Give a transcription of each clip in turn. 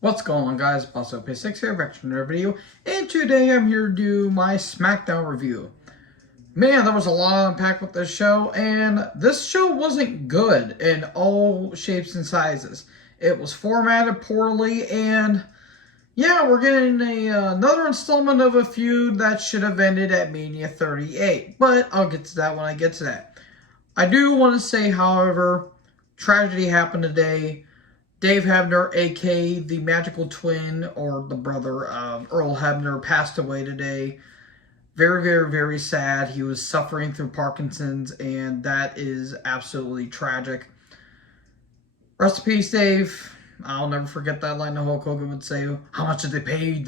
What's going on, guys? BossOP6 here, back to another video, and today I'm here to do my Smackdown review. Man, there was a lot to unpack with this show, and this show wasn't good in all shapes and sizes. It was formatted poorly, and yeah, we're getting another installment of a feud that should have ended at Mania 38, but I'll get to that when I get to that. I do want to say, however, tragedy happened today. Dave Hebner, a.k.a. the Magical Twin, or the brother of Earl Hebner, passed away today. Very, very, very sad. He was suffering through Parkinson's, and that is absolutely tragic. Rest in peace, Dave. I'll never forget that line that Hulk Hogan would say, how much did they pay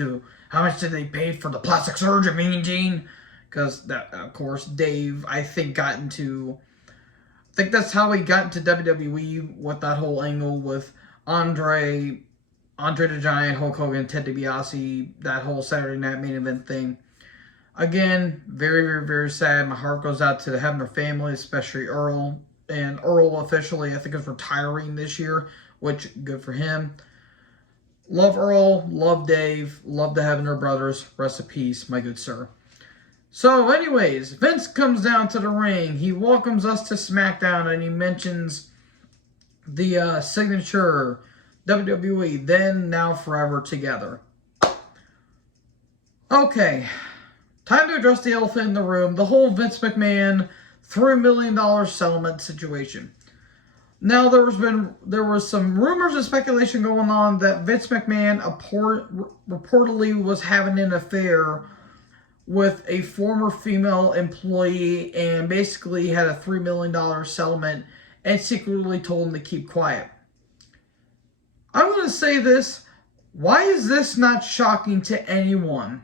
for the plastic surgeon, Mean Gene? Because, that, of course, Dave, I think that's how he got into WWE with that whole angle with Andre the Giant, Hulk Hogan, Ted DiBiase, that whole Saturday Night Main Event thing. Again, very, very, very sad. My heart goes out to the Hebner family, especially Earl. And Earl officially, I think, is retiring this year, which, good for him. Love Earl, love Dave, love the Hebner brothers. Rest in peace, my good sir. So, anyways, Vince comes down to the ring. He welcomes us to SmackDown, and he mentions the signature WWE, then, now, forever, together. Okay, time to address the elephant in the room, the whole Vince McMahon $3 million settlement situation. Now, there was some rumors and speculation going on that Vince McMahon reportedly was having an affair with a former female employee and basically had a $3 million settlement and secretly told him to keep quiet. I'm going to say this. Why is this not shocking to anyone?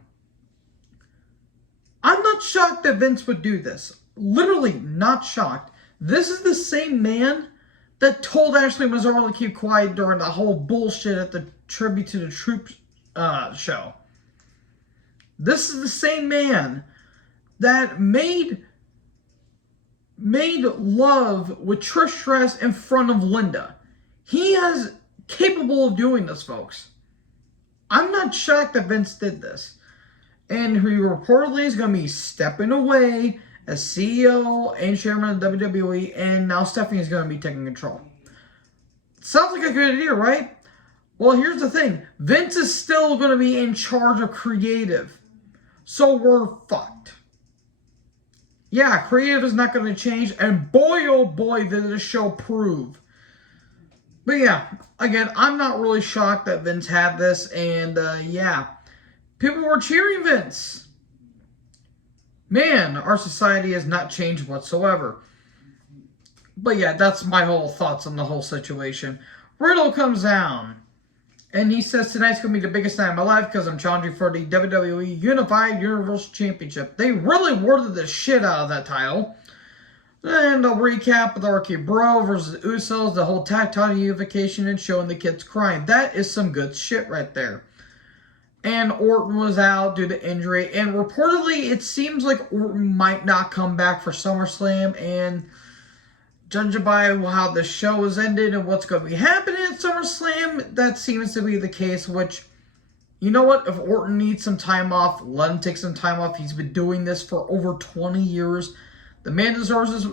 I'm not shocked that Vince would do this. Literally not shocked. This is the same man that told Ashley Mazzarro to keep quiet during the whole bullshit at the Tribute to the Troops show. This is the same man that made love with Trish Stratus in front of Linda. He is capable of doing this, folks. I'm not shocked that Vince did this. And he reportedly is going to be stepping away as CEO and chairman of WWE, and now Stephanie is going to be taking control. Sounds like a good idea, right? Well, here's the thing. Vince is still going to be in charge of creative. So we're fucked. Yeah, creative is not going to change, and boy, oh boy, did this show prove. But yeah, again, I'm not really shocked that Vince had this, and yeah, people were cheering Vince. Man, our society has not changed whatsoever. But yeah, that's my whole thoughts on the whole situation. Riddle comes down, and he says tonight's going to be the biggest night of my life because I'm challenging for the WWE Unified Universal Championship. They really worded the shit out of that title. And a recap with RK Bro versus Usos, the whole tag title unification, and showing the kids crying. That is some good shit right there. And Orton was out due to injury. And reportedly, it seems like Orton might not come back for SummerSlam. And judging by how the show has ended and what's going to be happening at SummerSlam, that seems to be the case. Which, you know what? If Orton needs some time off, let him take some time off. He's been doing this for over 20 years. The man deserves his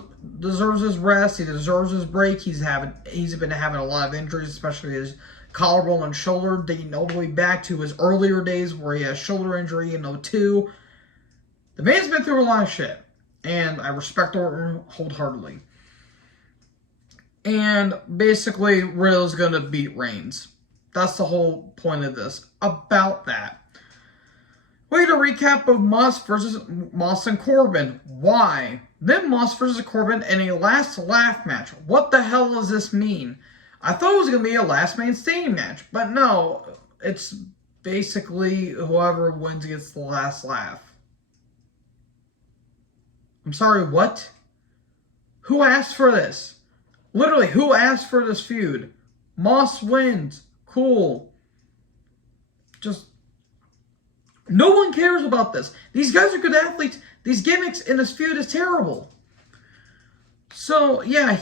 rest. He deserves his break. He's been having a lot of injuries, especially his collarbone and shoulder, dating all the way back to his earlier days where he had a shoulder injury in 2002. The man's been through a lot of shit, and I respect Orton wholeheartedly. And basically, Riddle's going to beat Reigns. That's the whole point of this. About that. We had a recap of Moss and Corbin. Why? Then Moss versus Corbin in a last laugh match. What the hell does this mean? I thought it was going to be a last man standing match. But no, it's basically whoever wins gets the last laugh. I'm sorry, what? Who asked for this? Literally, who asked for this feud? Moss wins. Cool. Just, no one cares about this. These guys are good athletes. These gimmicks in this feud is terrible. So, yeah,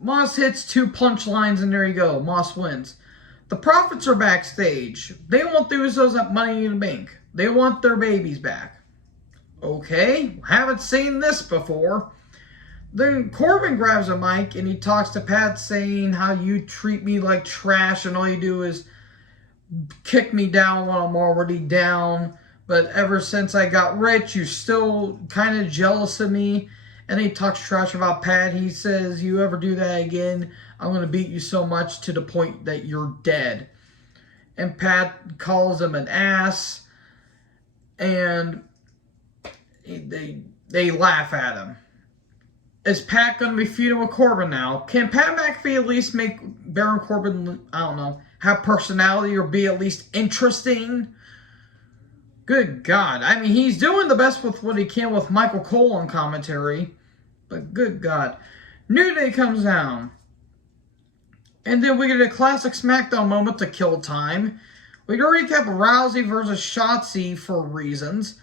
Moss hits 2 punchlines and there you go. Moss wins. The Profits are backstage. They want the Usos at Money in the Bank. They want their babies back. Okay, haven't seen this before. Then Corbin grabs a mic and he talks to Pat saying how you treat me like trash and all you do is kick me down when I'm already down. But ever since I got rich, you're still kind of jealous of me. And he talks trash about Pat. He says, you ever do that again, I'm going to beat you so much to the point that you're dead. And Pat calls him an ass. And they laugh at him. Is Pat going to be feuding with Corbin now? Can Pat McAfee at least make Baron Corbin, I don't know, have personality or be at least interesting? Good God. I mean, he's doing the best with what he can with Michael Cole on commentary. But good God. New Day comes down. And then we get a classic Smackdown moment to kill time. We get a recap of Rousey versus Shotzi for reasons.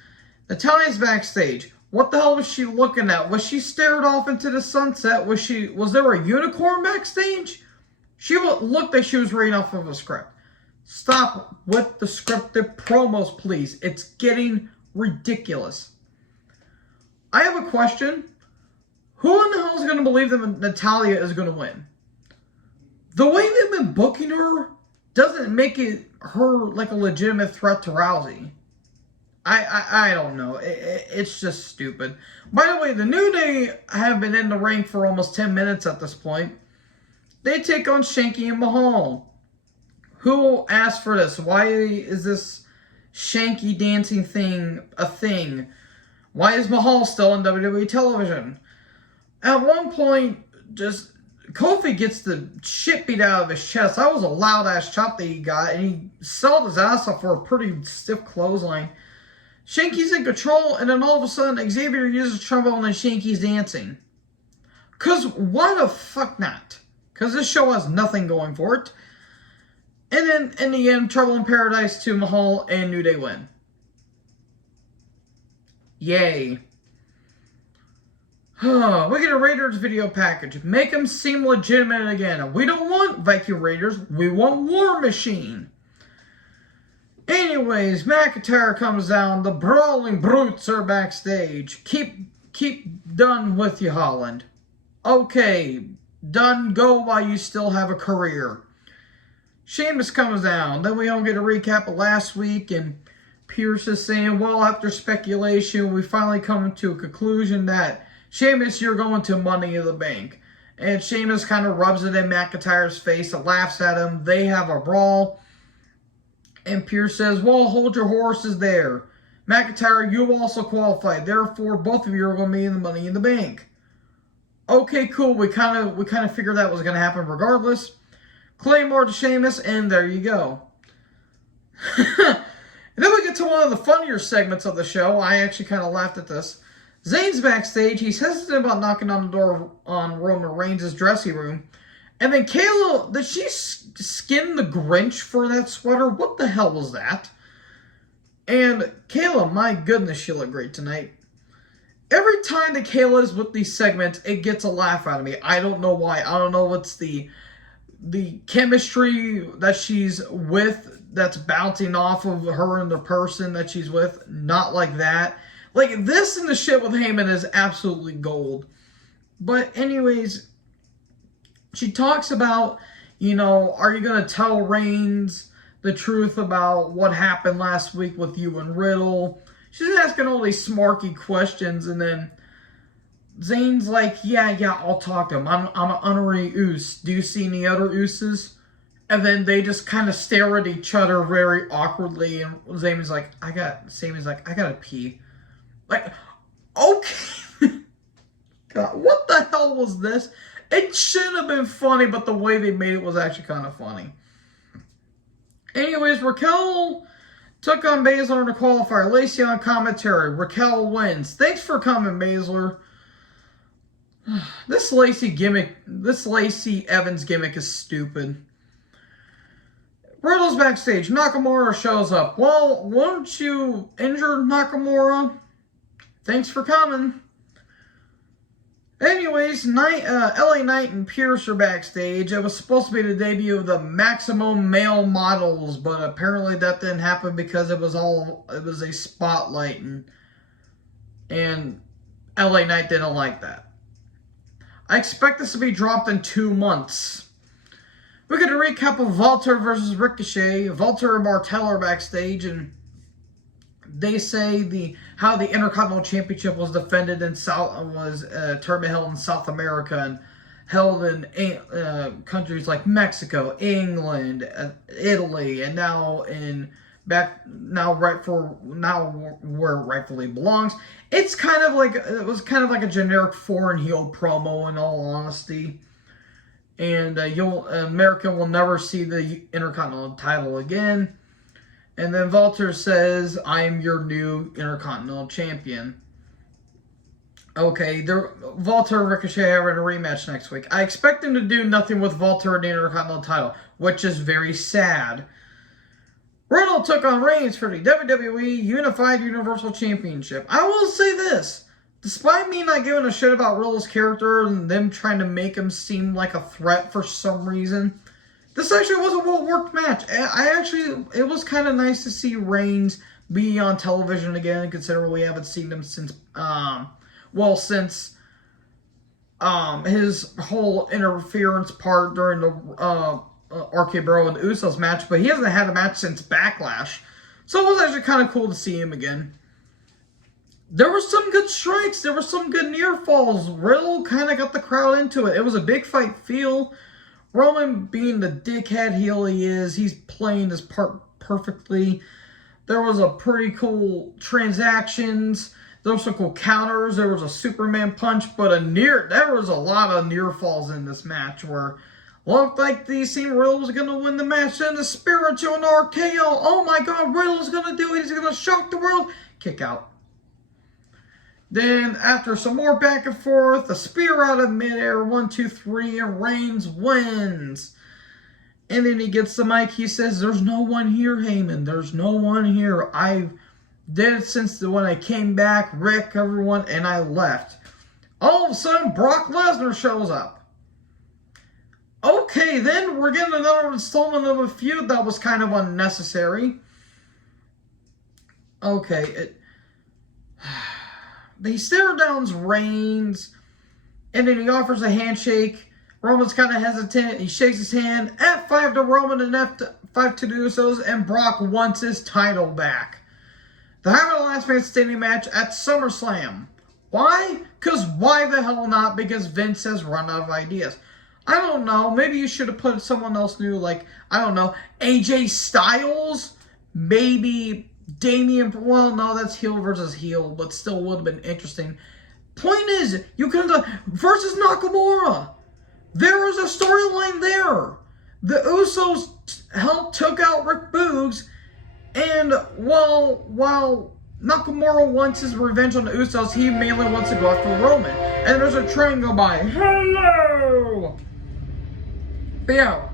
Natalia's backstage. What the hell was she looking at? Was she stared off into the sunset? Was there a unicorn backstage? She looked like she was reading off of a script. Stop with the scripted promos, please. It's getting ridiculous. I have a question. Who in the hell is going to believe that Natalya is going to win? The way they've been booking her doesn't make her like a legitimate threat to Rousey. I don't know. It's just stupid. By the way, the New Day have been in the ring for almost 10 minutes at this point. They take on Shanky and Mahal. Who asked for this? Why is this Shanky dancing thing a thing? Why is Mahal still on WWE television? At one point, just Kofi gets the shit beat out of his chest. That was a loud-ass chop that he got, and he sold his ass off for a pretty stiff clothesline. Shanky's in control, and then all of a sudden, Xavier uses trombone and Shanky's dancing. Because why the fuck not? Because this show has nothing going for it. And then, in the end, Trouble in Paradise to Mahal and New Day win. Yay. We get a Raiders video package. Make them seem legitimate again. We don't want Viking Raiders. We want War Machine. Anyways, McIntyre comes down. The Brawling Brutes are backstage. Keep done with you, Holland. Okay, done. Go while you still have a career. Sheamus comes down. Then we all get a recap of last week, and Pierce is saying, well, after speculation, we finally come to a conclusion that Sheamus, you're going to Money in the Bank. And Sheamus kind of rubs it in McIntyre's face and laughs at him. They have a brawl. And Pierce says, well, hold your horses there. McIntyre, you also qualified. Therefore, both of you are going to be in the Money in the Bank. Okay, cool. We kind of figured that was going to happen regardless. Claymore to Sheamus, and there you go. And then we get to one of the funnier segments of the show. I actually kind of laughed at this. Zayn's backstage. He's hesitant about knocking on the door on Roman Reigns' dressing room. And then Kayla, did she skin the Grinch for that sweater? What the hell was that? And Kayla, my goodness, she looked great tonight. Every time that Kayla is with these segments, it gets a laugh out of me. I don't know why. I don't know what's the chemistry that she's with that's bouncing off of her and the person that she's with. Not like that. Like, this and the shit with Heyman is absolutely gold. But anyways, she talks about, you know, are you going to tell Reigns the truth about what happened last week with you and Riddle? She's asking all these smarky questions, and then Zayn's like, yeah, I'll talk to him. I'm an honorary Oos. Do you see any other Ooses? And then they just kind of stare at each other very awkwardly, and Zayn's like, I gotta pee. Like, okay. God, what the hell was this? It should have been funny, but the way they made it was actually kind of funny. Anyways, Raquel took on Baszler in the qualifier. Lacey on commentary. Raquel wins. Thanks for coming, Baszler. This Lacey Evans gimmick is stupid. Riddle's backstage. Nakamura shows up. Well, won't you injure Nakamura? Thanks for coming. Anyways, LA Knight and Pierce are backstage. It was supposed to be the debut of the Maximum Male Models, but apparently that didn't happen because it was a spotlight, and LA Knight didn't like that. I expect this to be dropped in 2 months. We're going to recap of Walter versus Ricochet. Walter and Martel are backstage, and they say how the Intercontinental Championship was defended in tournament held in South America and held in countries like Mexico, England, Italy, and now where it rightfully belongs. It was kind of like a generic foreign heel promo, in all honesty. And America will never see the Intercontinental title again. And then Walter says, "I am your new Intercontinental Champion." Okay, Walter and Ricochet are in a rematch next week. I expect them to do nothing with Walter and the Intercontinental title, which is very sad. Riddle took on Reigns for the WWE Unified Universal Championship. I will say this. Despite me not giving a shit about Riddle's character and them trying to make him seem like a threat for some reason, this actually was a well-worked match. It was kind of nice to see Reigns be on television again, considering we haven't seen him since his whole interference part during the RK Bro and the Usos match, but he hasn't had a match since Backlash. So it was actually kind of cool to see him again. There were some good strikes. There were some good near falls. Riddle kind of got the crowd into it. It was a big fight feel. Roman, being the dickhead heel he is, he's playing his part perfectly. There was a pretty cool transactions. There were some cool counters. There was a Superman punch, but there was a lot of near falls in this match where looked like the scene Riddle was going to win the match. And the spiritual and RKO. Oh my God, Riddle's going to do it. He's going to shock the world. Kick out. Then, after some more back and forth, a spear out of midair, 1, 2, 3, and Reigns wins. And then he gets the mic, he says, "There's no one here, Heyman. There's no one here. I did it since when I came back, Rick, everyone, and I left." All of a sudden, Brock Lesnar shows up. Okay, then we're getting another installment of a feud that was kind of unnecessary. Okay, he stare downs Reigns, and then he offers a handshake. Roman's kind of hesitant. He shakes his hand. F5 to Roman and F5 to the Usos, and Brock wants his title back. They're having a last man standing match at SummerSlam. Why? Because why the hell not? Because Vince has run out of ideas. I don't know. Maybe you should have put someone else new, like, I don't know, AJ Styles? Maybe Damian, well, no, that's heel versus heel, but still would have been interesting. Point is, you could have done versus Nakamura. There was a storyline there. The Usos took out Rick Boogs, and while Nakamura wants his revenge on the Usos, he mainly wants to go after Roman. And there's a train go by. Hello! But yeah,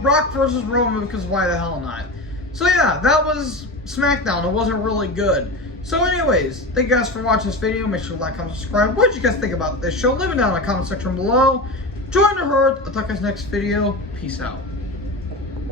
Brock versus Roman, because why the hell not? So yeah, that was Smackdown. It wasn't really good. So anyways, thank you guys for watching this video. Make sure to like, comment, subscribe. What did you guys think about this show? Leave it down in the comment section below. Join the herd. I'll talk to you guys next video. Peace out.